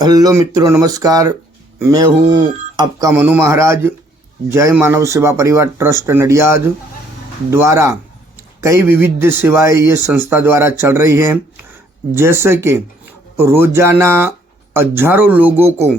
Hello मित्रों, नमस्कार। मैं हूं आपका मनु महाराज। जय मानव सेवा परिवार ट्रस्ट नडियाद द्वारा कई विविध सेवाएं ये संस्था द्वारा चल रही हैं, जैसे कि रोजाना हजारों लोगों को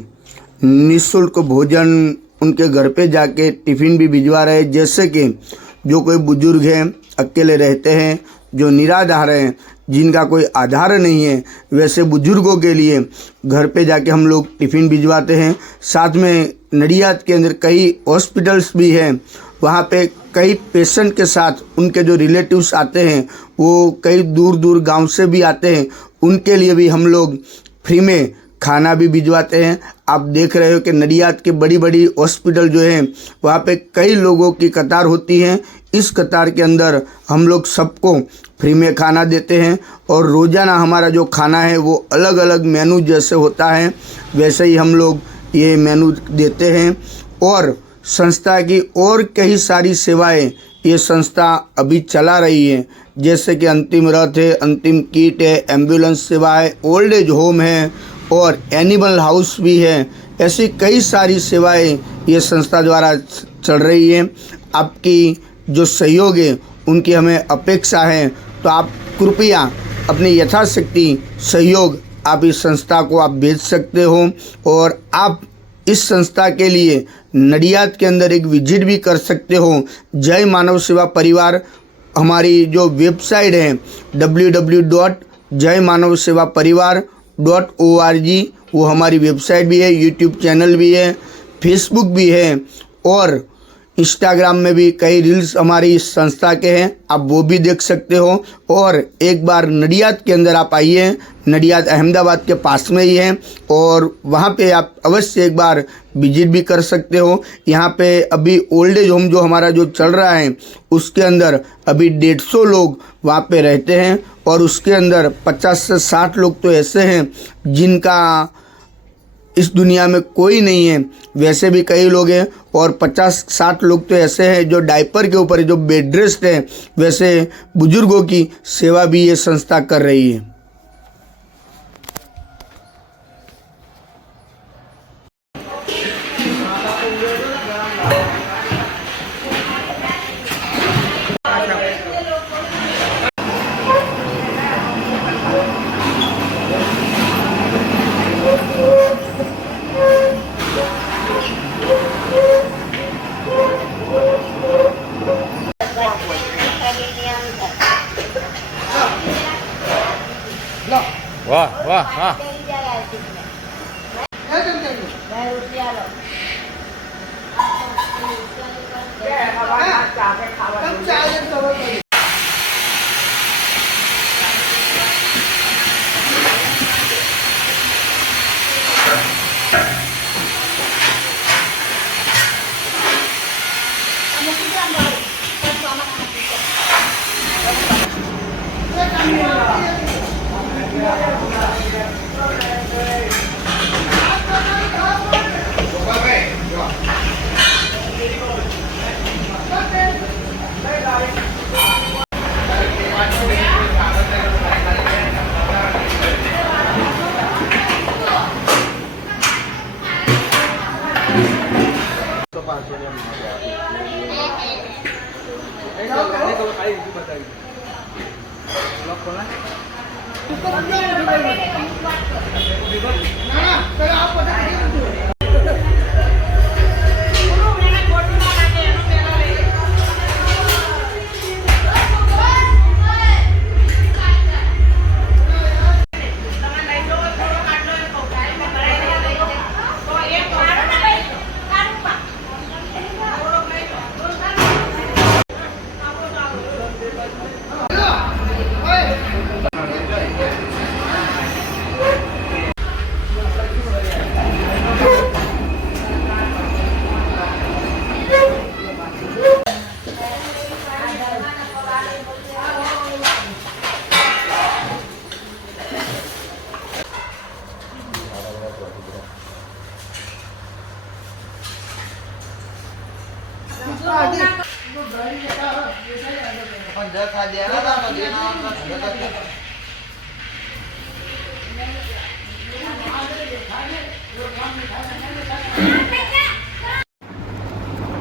निःशुल्क भोजन उनके घर पे जाके टिफ़िन भी भिजवा रहे हैं। जैसे कि जो कोई बुजुर्ग हैं, अकेले रहते हैं, जो निराधार हैं, जिनका कोई आधार नहीं है, वैसे बुजुर्गों के लिए घर पे जाके हम लोग टिफ़िन भिजवाते हैं। साथ में नडियाद के अंदर कई हॉस्पिटल्स भी हैं, वहाँ पे कई पेशेंट के साथ उनके जो रिलेटिव्स आते हैं, वो कई दूर दूर गांव से भी आते हैं, उनके लिए भी हम लोग फ्री में खाना भी भिजवाते हैं। आप देख रहे हो कि नडियाद के बड़ी बड़ी हॉस्पिटल जो है, वहाँ पे कई लोगों की कतार होती है। इस कतार के अंदर हम लोग सबको फ्री में खाना देते हैं और रोज़ाना हमारा जो खाना है वो अलग अलग मेनू जैसे होता है वैसे ही हम लोग ये मेनू देते हैं। और संस्था की और कई सारी सेवाएं ये संस्था अभी चला रही है, जैसे कि अंतिम रथ है, अंतिम किट है, एम्बुलेंस सेवा है, ओल्ड एज होम है और एनिमल हाउस भी है। ऐसी कई सारी सेवाएं ये संस्था द्वारा चल रही है। आपकी जो सहयोग है उनकी हमें अपेक्षा है, तो आप कृपया अपनी यथाशक्ति सहयोग आप इस संस्था को आप भेज सकते हो और आप इस संस्था के लिए नडियाद के अंदर एक विजिट भी कर सकते हो। जय मानव सेवा परिवार हमारी जो वेबसाइट है www.jaymanavsevaparivar.org, वो हमारी वेबसाइट भी है, यूट्यूब चैनल भी है, फेसबुक भी है और इंस्टाग्राम में भी कई रील्स हमारी इस संस्था के हैं, आप वो भी देख सकते हो। और एक बार नडियाद के अंदर आप आइए, नडियाद अहमदाबाद के पास में ही है और वहाँ पे आप अवश्य एक बार विजिट भी कर सकते हो। यहाँ पे अभी ओल्ड एज होम जो हमारा जो चल रहा है उसके अंदर अभी 150 लोग वहाँ पे रहते हैं और उसके अंदर 50 से 60 लोग तो ऐसे हैं जिनका इस दुनिया में कोई नहीं है, वैसे भी कई लोग हैं और 50-60 लोग तो ऐसे हैं जो डायपर के ऊपर जो बेड रेस्ट है, वैसे बुजुर्गों की सेवा भी ये संस्था कर रही है। वाह वाह वाह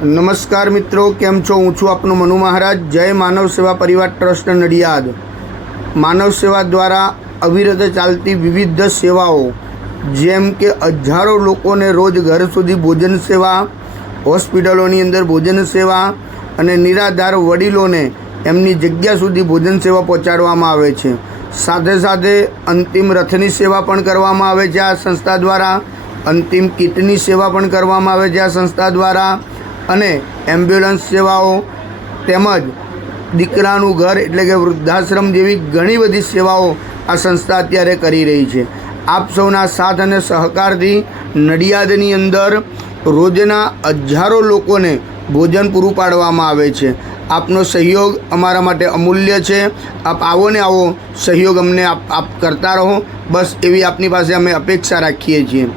નમસ્કાર મિત્રો, કેમ છો? હું છું આપનો મનુ મહારાજ. જય માનવ સેવા પરિવાર ટ્રસ્ટ નડિયાદ. માનવ સેવા દ્વારા અવિરત ચાલતી વિવિધ સેવાઓ, જેમ કે હજારો લોકોને રોજ ઘર સુધી ભોજન સેવા, હોસ્પિટલોની અંદર ભોજન સેવા અને નિરાધાર વડીલોને એમની જગ્યા સુધી ભોજન સેવા પહોંચાડવામાં આવે છે. સાથે સાથે અંતિમ રથની સેવા પણ કરવામાં આવે છે આ સંસ્થા દ્વારા. અંતિમ કીટની સેવા પણ કરવામાં આવે છે આ સંસ્થા દ્વારા. અને એમ્બ્યુલન્સ સેવાઓ તેમજ દીકરાનું ઘર એટલે કે વૃદ્ધાશ્રમ જેવી ઘણી બધી સેવાઓ આ સંસ્થા અત્યારે કરી રહી છે. આપ સૌના સાથ અને સહકારથી નડિયાદની અંદર રોજના હજારો લોકોને ભોજન પૂરું પાડવામાં આવે છે. આપનો સહયોગ અમારા માટે અમૂલ્ય છે. આપ આવો ને આવો સહયોગ અમને આપ કરતા રહો, બસ એવી આપની પાસે અમે અપેક્ષા રાખીએ છીએ.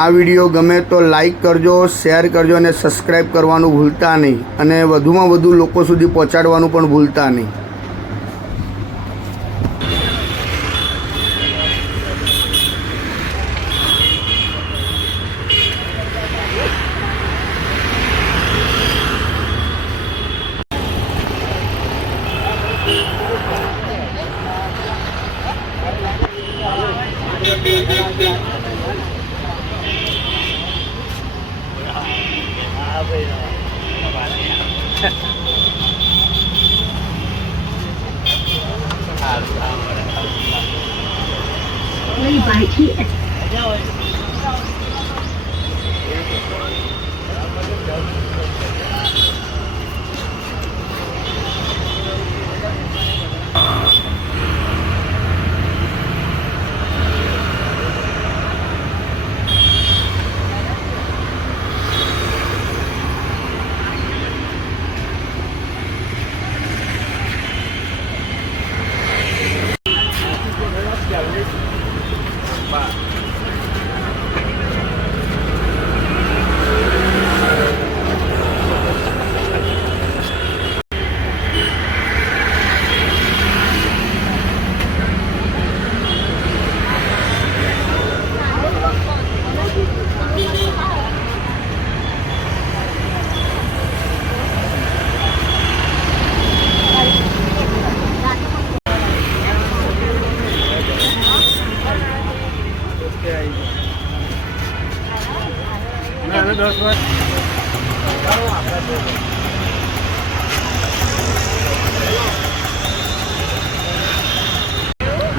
આ વિડીયો ગમે તો લાઈક કરજો, શેર કરજો અને સબસ્ક્રાઈબ કરવાનું ભૂલતા નહીં, અને વધુમાં વધુ લોકો સુધી પહોંચાડવાનું પણ ભૂલતા નહીં.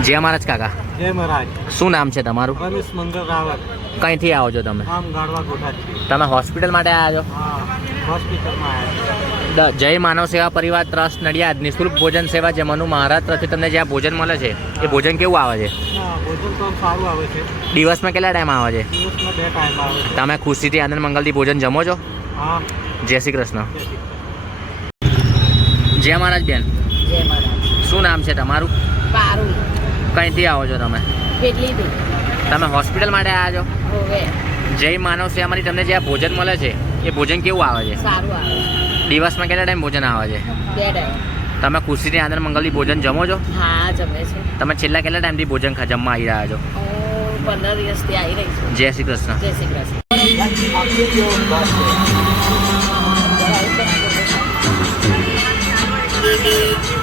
જય મહારાજ કાકા. જય મહારાજ. શું નામ છે તમારું? રમેશ મંગળ રાવત. કઈથી આવો છો તમે? આમ ગાડવા ગોઠાથી. તમે હોસ્પિટલ માટે આવ્યા છો? હા, હોસ્પિટલમાં આવ્યા. જય માનવ સેવા પરિવાર ટ્રસ્ટ નડિયાદ નિઃશુલ્ક ભોજન સેવા, જે મનુ મહારાજ તરફથી તમને જ્યાં ભોજન મળે છે એ ભોજન કેવું આવે છે? હા, ભોજન તો સારું આવે છે. દિવસમાં કેટલા ટાઈમ આવે છે? દિવસમાં 2 ટાઈમ આવે છે. તમે ખુશીથી આનંદ મંગલથી ભોજન જમો છો? હા. જય શ્રી કૃષ્ણ. જય મહારાજ બેન. જય મહારાજ. શું નામ છે તમારું? પારુલ. કઈથી આવો છો તમે? કેટલી તમે હોસ્પિટલ માટે આવ્યા છો? હોવે. જય માનવ સેવામાંથી તમને જ્યાં ભોજન મળે છે એ ભોજન કેવું આવે છે? સારું આવે. દિવસમાં કેટલા ટાઈમ ભોજન આવે છે? 2 ટાઈમ. તમે ખુશીથી આનંદ મંગલથી ભોજન જમો છો? હા, જમે છે. તમે છેલ્લા કેટલા ટાઈમથી ભોજન જમવા આવી રહ્યા છો? હું 15 દિવસથી આવી રહી છું. જય શ્રી કૃષ્ણ. જય શ્રી કૃષ્ણ. Thank you.